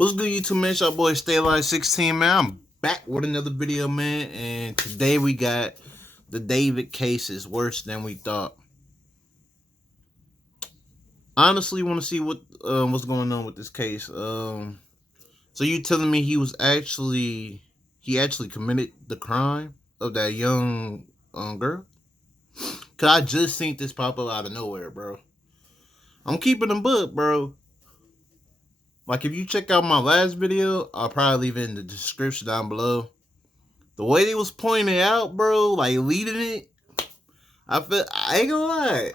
What's good, YouTube, man? It's your boy Stay Alive 16, man. I'm back with another video, man. And today we got the David case is worse than we thought. Honestly, want to see what's going on with this case. So you telling me he actually committed the crime of that young girl? Cause I just seen this pop up out of nowhere, bro. I'm keeping them book, bro. Like, if you check out my last video, I'll probably leave it in the description down below. The way they was pointing it out, bro, like leading it, I ain't gonna lie.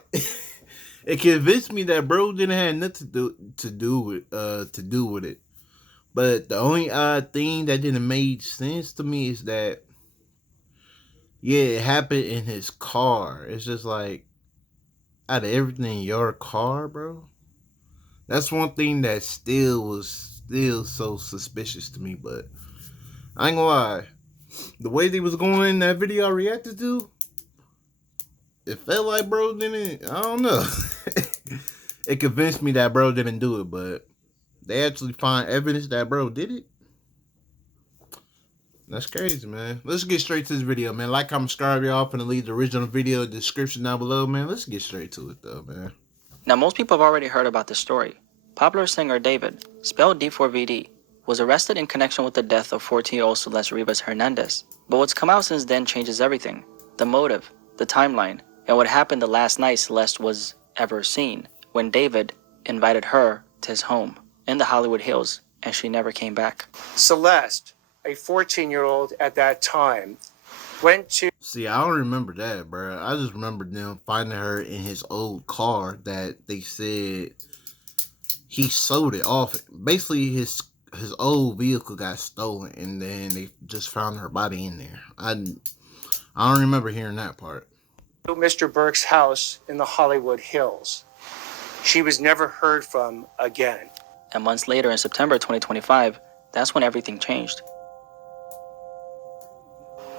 It convinced me that bro didn't have nothing to do with it. But the only odd thing that didn't make sense to me is that, yeah, it happened in his car. It's just like, out of everything in your car, bro. That's one thing that was so suspicious to me. But I ain't gonna lie, the way they was going in that video I reacted to, it felt like bro didn't. I don't know. It convinced me that bro didn't do it, but they actually find evidence that bro did it. That's crazy, man. Let's get straight to this video, man. Like, comment, subscribe, y'all. Finna leave the original video description down below, man. Let's get straight to it, though, man. Now, most people have already heard about this story. Popular singer David, spelled D4vd, was arrested in connection with the death of 14-year-old Celeste Rivas Hernandez. But what's come out since then changes everything. The motive, the timeline, and what happened the last night Celeste was ever seen, when David invited her to his home in the Hollywood Hills, and she never came back. Celeste, a 14-year-old at that time, went to... See, I don't remember that, bro. I just remember them finding her in his old car that they said he sold it off. Basically, his old vehicle got stolen, and then they just found her body in there. I don't remember hearing that part. Mr. Burke's house in the Hollywood Hills. She was never heard from again. And months later, in September 2025, that's when everything changed.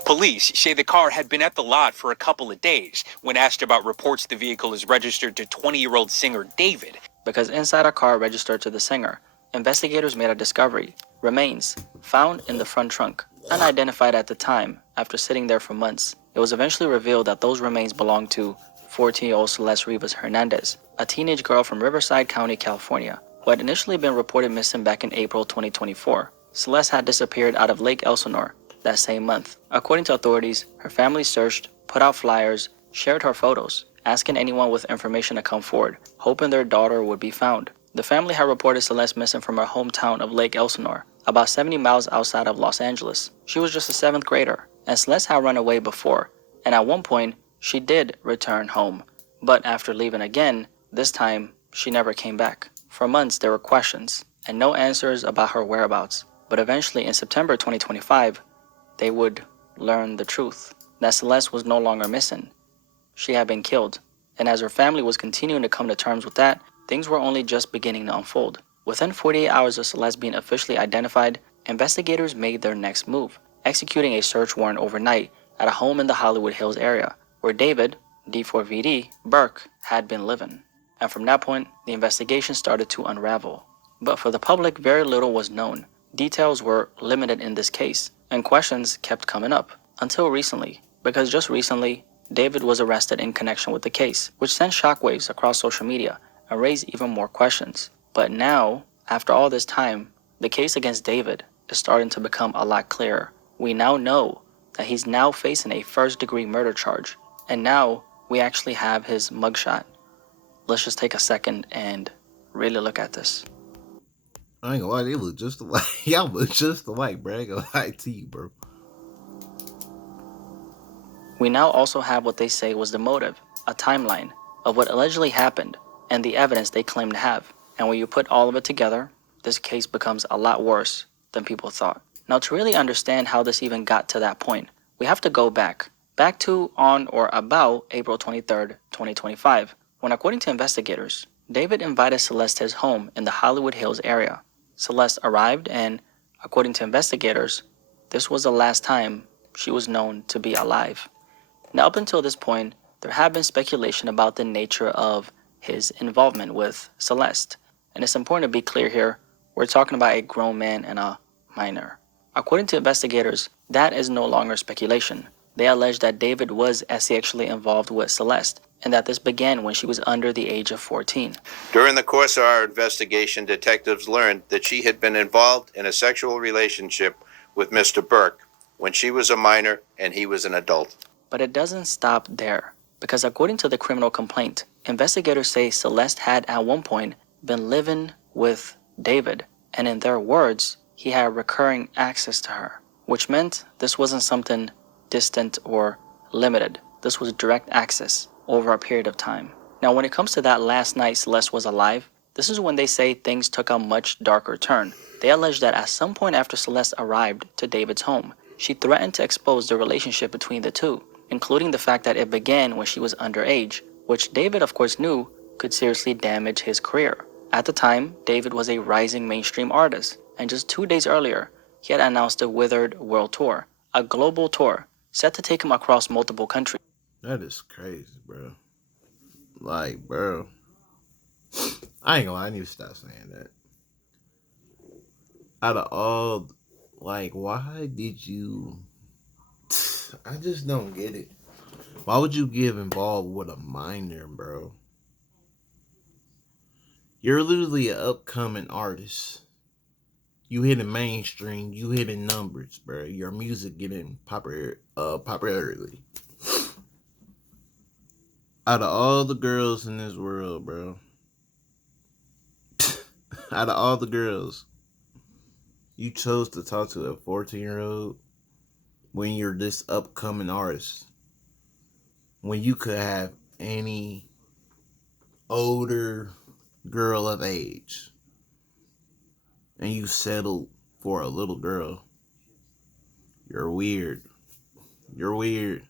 Police say the car had been at the lot for a couple of days. When asked about reports the vehicle is registered to 20-year-old singer David. Because inside a car registered to the singer, investigators made a discovery. Remains found in the front trunk, unidentified at the time. After sitting there for months, it was eventually revealed that those remains belonged to 14-year-old Celeste Rivas Hernandez, a teenage girl from Riverside County, California, who had initially been reported missing back in April 2024. Celeste had disappeared out of Lake Elsinore that same month. According to authorities, her family searched, put out flyers, shared her photos, asking anyone with information to come forward, hoping their daughter would be found. The family had reported Celeste missing from her hometown of Lake Elsinore, about 70 miles outside of Los Angeles. She was just a 7th grader, and Celeste had run away before, and at one point, she did return home. But after leaving again, this time, she never came back. For months, there were questions, and no answers about her whereabouts. But eventually, in September 2025, they would learn the truth, that Celeste was no longer missing. She had been killed, and as her family was continuing to come to terms with that, things were only just beginning to unfold. Within 48 hours of Celeste being officially identified, investigators made their next move, executing a search warrant overnight at a home in the Hollywood Hills area, where David, D4vd, Burke, had been living. And from that point, the investigation started to unravel. But for the public, very little was known. Details were limited in this case, and questions kept coming up. Until recently, because just recently, David was arrested in connection with the case, which sent shockwaves across social media and raised even more questions. But now, after all this time, the case against David is starting to become a lot clearer. We now know that he's now facing a first-degree murder charge, and now we actually have his mugshot. Let's just take a second and really look at this. I ain't gonna lie, they look just alike. Y'all look just alike, bro. I ain't gonna lie to you, bro. We now also have what they say was the motive, a timeline of what allegedly happened, and the evidence they claim to have. And when you put all of it together, this case becomes a lot worse than people thought. Now, to really understand how this even got to that point, we have to go back to on or about April 23rd, 2025, when, according to investigators, David invited Celeste to his home in the Hollywood Hills area. Celeste arrived, and according to investigators, this was the last time she was known to be alive. Now, up until this point, there had been speculation about the nature of his involvement with Celeste. And it's important to be clear here, We're talking about a grown man and a minor. According to investigators, that is no longer speculation. They allege that David was sexually involved with Celeste, and that this began when she was under the age of 14. During the course of our investigation, detectives learned that she had been involved in a sexual relationship with Mr. Burke when she was a minor and he was an adult. But it doesn't stop there, because according to the criminal complaint, investigators say Celeste had at one point been living with David, and in their words, he had recurring access to her, which meant this wasn't something distant or limited. This was direct access over a period of time. Now, when it comes to that last night Celeste was alive, this is when they say things took a much darker turn. They allege that at some point after Celeste arrived to David's home, she threatened to expose the relationship between the two, including the fact that it began when she was underage, which David of course knew could seriously damage his career. At the time, David was a rising mainstream artist, and just 2 days earlier, he had announced a Withered World Tour, a global tour set to take him across multiple countries. That is crazy, bro. Like, bro. I ain't gonna lie, I need to stop saying that. Out of all, like, why did you... I just don't get it. Why would you get involved with a minor, bro? You're literally an upcoming artist. You hitting mainstream, you hitting numbers, bro. Your music getting popularity. Out of all the girls in this world, bro. Out of all the girls, you chose to talk to a 14-year-old when you're this upcoming artist. When you could have any older girl of age. And you settled for a little girl. You're weird. You're weird.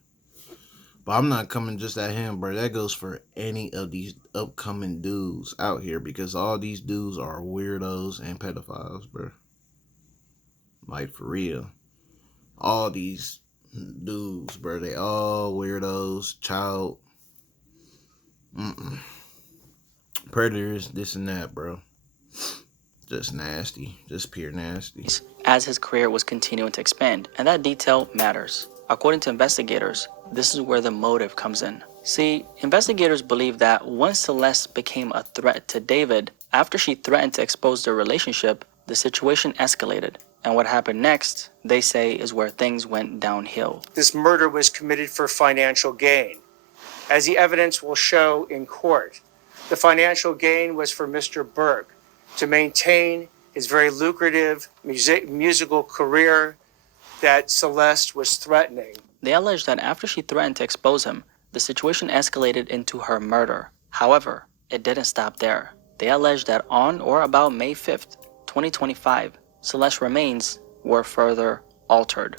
But I'm not coming just at him, bro. That goes for any of these upcoming dudes out here. Because all these dudes are weirdos and pedophiles, bro. Like, for real. All these dudes, bro. They all weirdos. Child. Predators, this and that, bro. Just nasty. Just pure nasty. As his career was continuing to expand, and that detail matters. According to investigators, this is where the motive comes in. See, investigators believe that once Celeste became a threat to David, after she threatened to expose their relationship, the situation escalated. And what happened next, they say, is where things went downhill. This murder was committed for financial gain. As the evidence will show in court, the financial gain was for Mr. Burke to maintain his very lucrative musical career that Celeste was threatening. They allege that after she threatened to expose him, the situation escalated into her murder. However, it didn't stop there. They allege that on or about May 5th, 2025, Celeste's remains were further altered.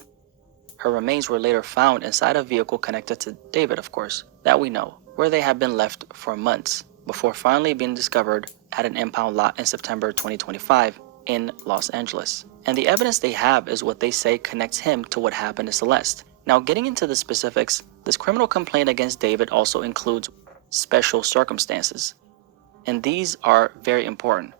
Her remains were later found inside a vehicle connected to David, of course, that we know, where they had been left for months, before finally being discovered at an impound lot in September 2025 in Los Angeles. And the evidence they have is what they say connects him to what happened to Celeste. Now, getting into the specifics, this criminal complaint against David also includes special circumstances. And these are very important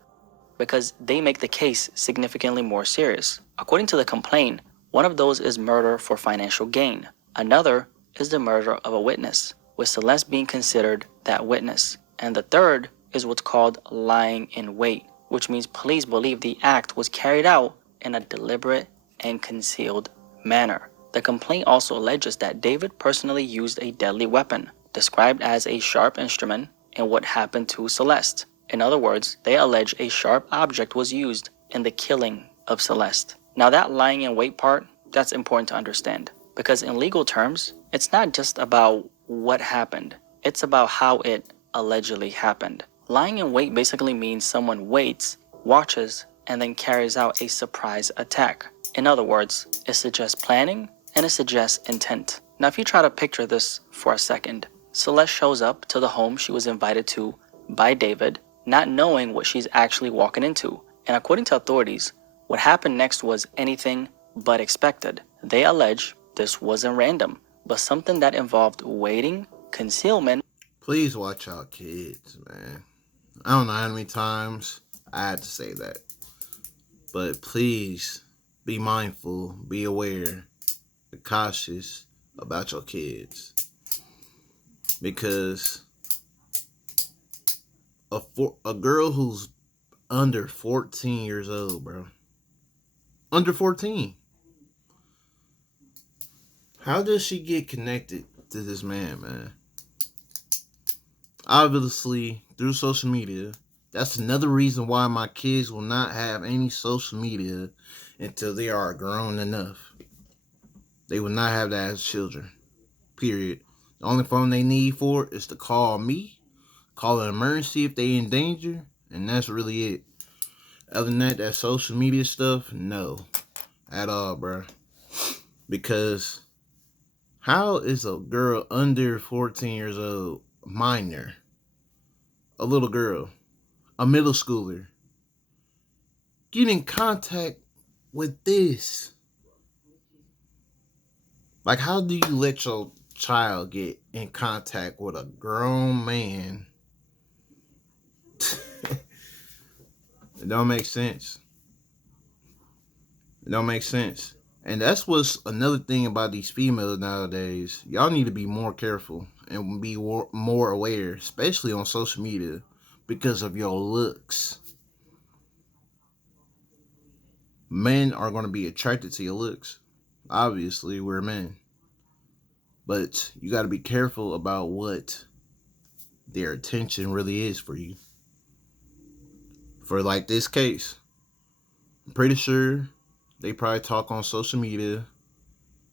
because they make the case significantly more serious. According to the complaint, one of those is murder for financial gain. Another is the murder of a witness, with Celeste being considered that witness. And the third is what's called lying in wait, which means police believe the act was carried out in a deliberate and concealed manner. The complaint also alleges that David personally used a deadly weapon, described as a sharp instrument, in what happened to Celeste. In other words, they allege a sharp object was used in the killing of Celeste. Now that lying in wait part, that's important to understand, because in legal terms, it's not just about what happened, it's about how it allegedly happened. Lying in wait basically means someone waits, watches, and then carries out a surprise attack. In other words, it suggests planning and it suggests intent. Now if you try to picture this for a second, Celeste shows up to the home she was invited to by David, not knowing what she's actually walking into. And according to authorities, what happened next was anything but expected. They allege this wasn't random, but something that involved waiting, concealment. Please watch out, kids, man. I don't know how many times I had to say that. But please be mindful, be aware, be cautious about your kids. Because a girl who's under 14 years old, bro. Under 14. How does she get connected to this man? Obviously, through social media. That's another reason why my kids will not have any social media until they are grown enough. They will not have that as children. Period. The only phone they need for it is to call me, call an emergency if they in danger, and that's really it. Other than that social media stuff, no. At all, bro. Because how is a girl under 14 years old, minor, a little girl, a middle schooler, get in contact with this? Like, how do you let your child get in contact with a grown man? It don't make sense. It don't make sense. And that's what's another thing about these females nowadays. Y'all need to be more careful and be more aware, especially on social media, because of your looks. Men are going to be attracted to your looks. Obviously, we're men. But you got to be careful about what their attention really is for you. For like this case, I'm pretty sure they probably talk on social media.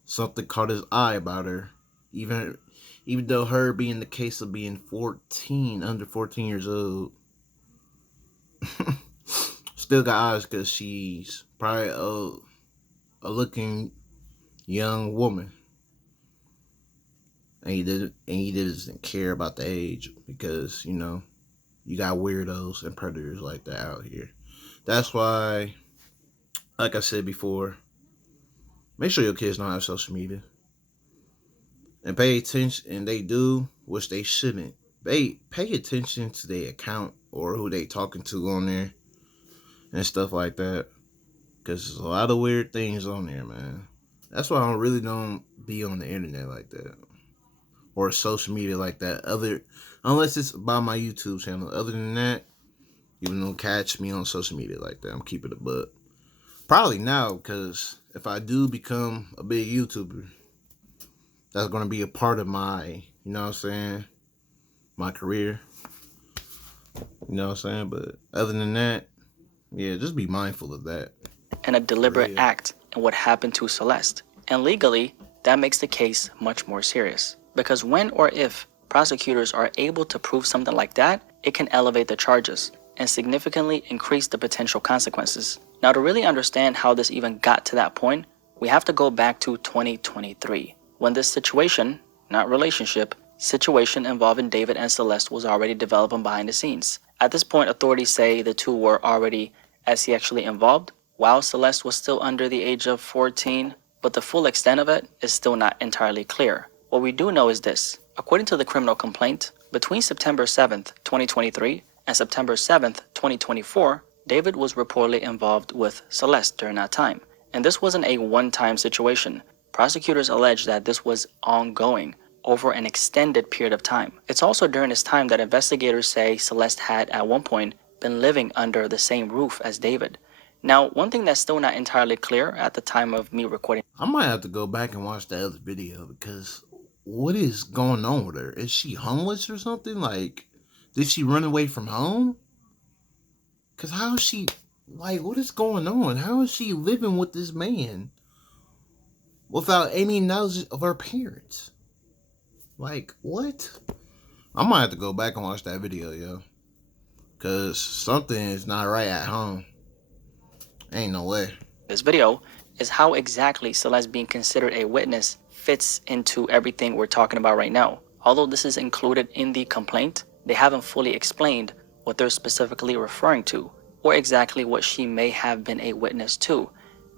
Something caught his eye about her. Even though her being the case of being 14, under 14 years old, still got eyes because she's probably a looking young woman. And he doesn't care about the age because, you got weirdos and predators like that out here. That's why, like I said before, make sure your kids don't have social media. And pay attention, and they do, which they shouldn't. Pay attention to their account or who they talking to on there and stuff like that. Because there's a lot of weird things on there, man. That's why I really don't be on the internet like that. Or social media like that. Unless it's by my YouTube channel. Other than that, you don't catch me on social media like that. I'm keeping it buck. Probably now, because if I do become a big YouTuber, that's going to be a part of my, my career. You know what I'm saying? But other than that, yeah, just be mindful of that. And a deliberate act in what happened to Celeste. And legally, that makes the case much more serious. Because when or if prosecutors are able to prove something like that, it can elevate the charges and significantly increase the potential consequences. Now, to really understand how this even got to that point, we have to go back to 2023, when this situation, not relationship, situation involving David and Celeste was already developing behind the scenes. At this point, authorities say the two were already sexually involved, while Celeste was still under the age of 14, but the full extent of it is still not entirely clear. What we do know is this. According to the criminal complaint, between September 7th, 2023 and September 7th, 2024, David was reportedly involved with Celeste during that time. And this wasn't a one-time situation. Prosecutors allege that this was ongoing over an extended period of time. It's also during this time that investigators say Celeste had at one point been living under the same roof as David. Now, one thing that's still not entirely clear at the time of me recording. I might have to go back and watch the other video because what is going on with her? Is she homeless or something? Like, did she run away from home? Because how is she, what is going on? How is she living with this man without any knowledge of her parents? What? I might have to go back and watch that video, yo. Because something is not right at home. Ain't no way. This video is how exactly Celeste being considered a witness fits into everything we're talking about right now. Although this is included in the complaint, they haven't fully explained what they're specifically referring to, or exactly what she may have been a witness to.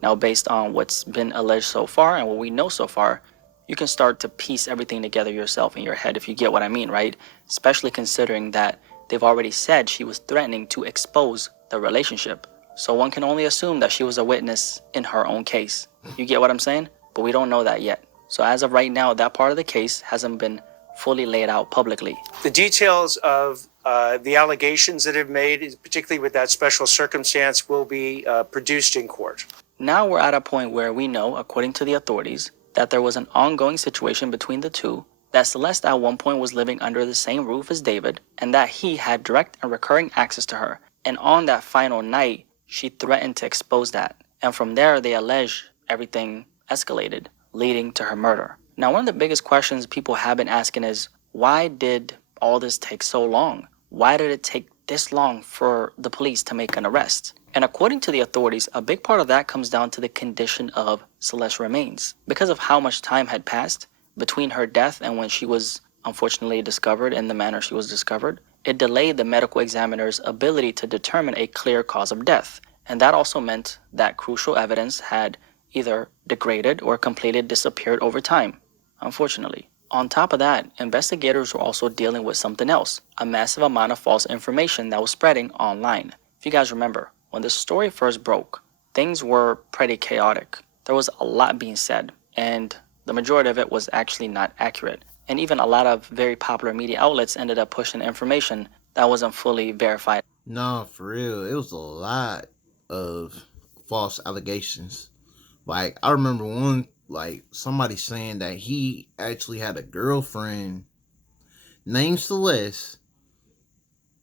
Now, based on what's been alleged so far and what we know so far, you can start to piece everything together yourself in your head, if you get what I mean, right? Especially considering that they've already said she was threatening to expose the relationship. so one can only assume that she was a witness in her own case. You get what I'm saying? But we don't know that yet. So as of right now, that part of the case hasn't been fully laid out publicly. The details of the allegations that have made, particularly with that special circumstance, will be produced in court. Now we're at a point where we know, according to the authorities, that there was an ongoing situation between the two, that Celeste at one point was living under the same roof as David, and that he had direct and recurring access to her. And on that final night, she threatened to expose that. And from there, they allege everything escalated, leading to her murder. Now, one of the biggest questions people have been asking is, why did all this take so long? Why did it take this long for the police to make an arrest? And according to the authorities, a big part of that comes down to the condition of Celeste's remains. Because of how much time had passed between her death and when she was unfortunately discovered in the manner she was discovered, it delayed the medical examiner's ability to determine a clear cause of death. And that also meant that crucial evidence had either degraded or completely disappeared over time, unfortunately. On top of that, investigators were also dealing with something else, a massive amount of false information that was spreading online. If you guys remember, when the story first broke, things were pretty chaotic. There was a lot being said, and the majority of it was actually not accurate. And even a lot of very popular media outlets ended up pushing information that wasn't fully verified. Nah, for real, it was a lot of false allegations. Like, I remember one, like, somebody saying that he actually had a girlfriend named Celeste,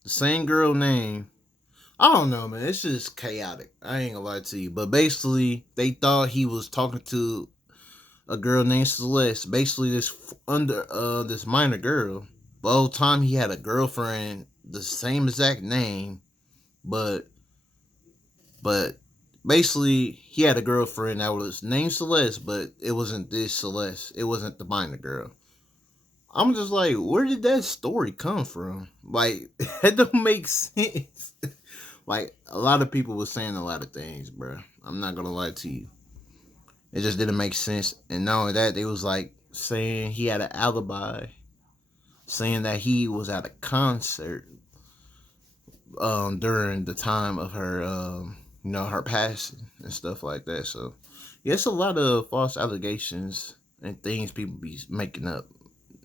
the same girl name. I don't know, man. It's just chaotic. I ain't gonna lie to you. But basically, they thought he was talking to a girl named Celeste. Basically, this minor girl. The whole time he had a girlfriend, the same exact name, but basically he had a girlfriend that was named Celeste, but it wasn't this Celeste. It wasn't the minor girl. I'm just like, where did that story come from? Like, that don't make sense. Like, a lot of people were saying a lot of things, bro. I'm not gonna lie to you. It just didn't make sense. And not only that, they was like saying he had an alibi, saying that he was at a concert during the time of her her passing and stuff like that. So yeah, it's a lot of false allegations and things people be making up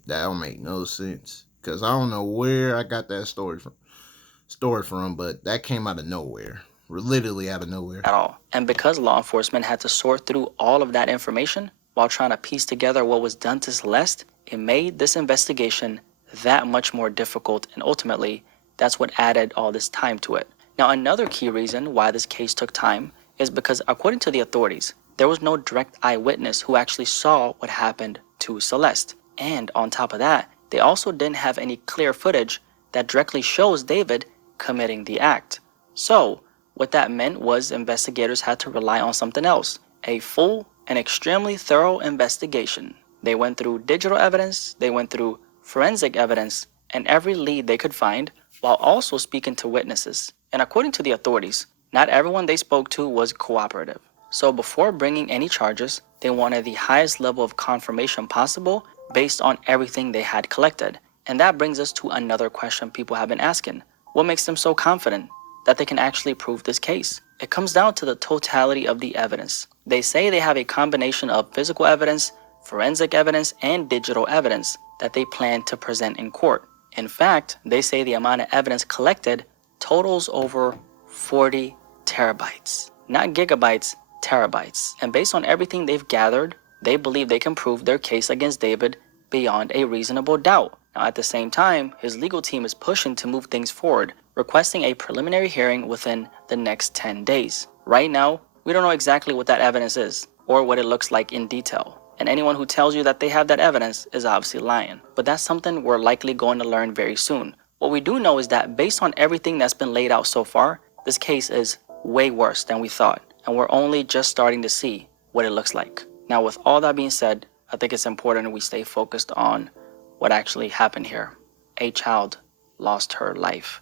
that don't make no sense. Cause I don't know where I got that story from, but that came out of nowhere. Literally out of nowhere. At all. And because law enforcement had to sort through all of that information while trying to piece together what was done to Celeste, it made this investigation that much more difficult, and ultimately, that's what added all this time to it. Now, another key reason why this case took time is because, according to the authorities, there was no direct eyewitness who actually saw what happened to Celeste. And on top of that, they also didn't have any clear footage that directly shows David committing the act. So, what that meant was investigators had to rely on something else, a full and extremely thorough investigation. They went through digital evidence, they went through forensic evidence, and every lead they could find, while also speaking to witnesses. And according to the authorities, not everyone they spoke to was cooperative. So before bringing any charges, they wanted the highest level of confirmation possible based on everything they had collected. And that brings us to another question people have been asking. What makes them so confident that they can actually prove this case? It comes down to the totality of the evidence. They say they have a combination of physical evidence, forensic evidence, and digital evidence that they plan to present in court. In fact, they say the amount of evidence collected totals over 40 terabytes. Not gigabytes, terabytes. And based on everything they've gathered, they believe they can prove their case against David beyond a reasonable doubt. Now, at the same time, his legal team is pushing to move things forward, requesting a preliminary hearing within the next 10 days. Right now, we don't know exactly what that evidence is or what it looks like in detail. And anyone who tells you that they have that evidence is obviously lying. But that's something we're likely going to learn very soon. What we do know is that based on everything that's been laid out so far, this case is way worse than we thought. And we're only just starting to see what it looks like. Now, with all that being said, I think it's important we stay focused on what actually happened here. A child lost her life.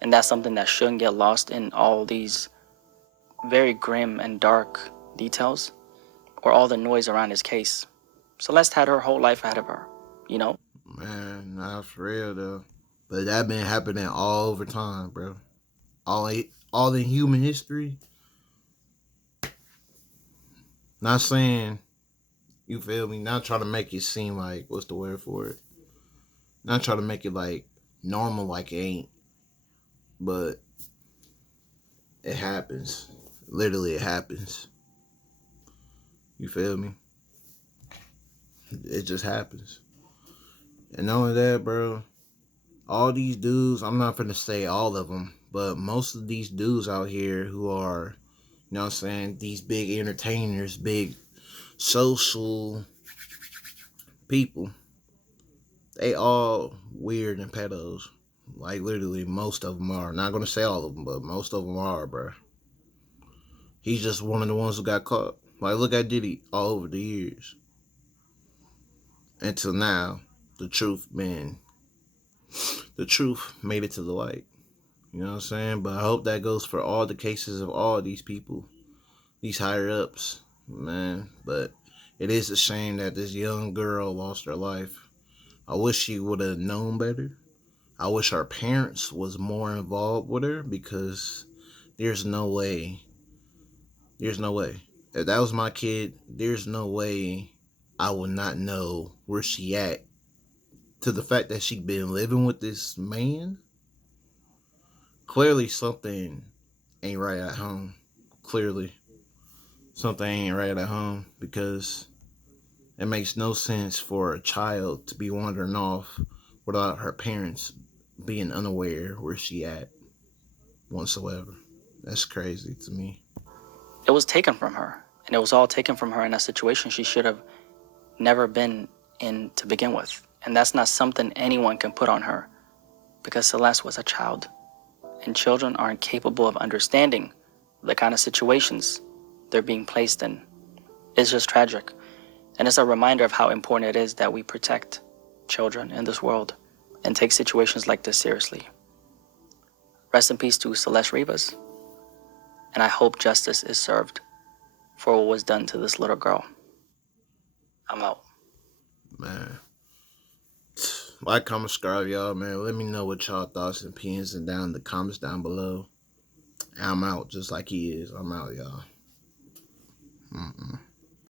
And that's something that shouldn't get lost in all these very grim and dark details or all the noise around his case. Celeste had her whole life ahead of her, you know? Man, not for real though. But that been happening all over time, bro. all in human history. Not saying, you feel me? Not trying to make it seem like, what's the word for it? Not trying to make it like normal, like it ain't. But it happens. Literally, it happens. You feel me? It just happens. And not only that, bro, all these dudes, I'm not gonna say all of them, but most of these dudes out here who are, you know what I'm saying, these big entertainers, big social people, they all weird and pedos. Like, literally, most of them are. Not gonna say all of them, but most of them are, bro. He's just one of the ones who got caught. Like, look at Diddy all over the years. Until now, the truth made it to the light. You know what I'm saying? But I hope that goes for all the cases of all these people, these higher ups, man. But it is a shame that this young girl lost her life. I wish she would have known better. I wish her parents was more involved with her, because there's no way. If that was my kid, there's no way I would not know where she at. To the fact that she been living with this man, clearly something ain't right at home. Clearly something ain't right at home, because it makes no sense for a child to be wandering off without her parents being unaware where she at whatsoever. That's crazy to me. It was taken from her, and it was all taken from her in a situation she should have never been in to begin with. And that's not something anyone can put on her, because Celeste was a child, and children aren't capable of understanding the kind of situations they're being placed in. It's just tragic, and it's a reminder of how important it is that we protect children in this world and take situations like this seriously. Rest in peace to Celeste Rivas, and I hope justice is served for what was done to this little girl. I'm out. Man. Like, comment, subscribe, y'all, man. Let me know what y'all thoughts and opinions and down in the comments down below. I'm out, just like he is. I'm out, y'all.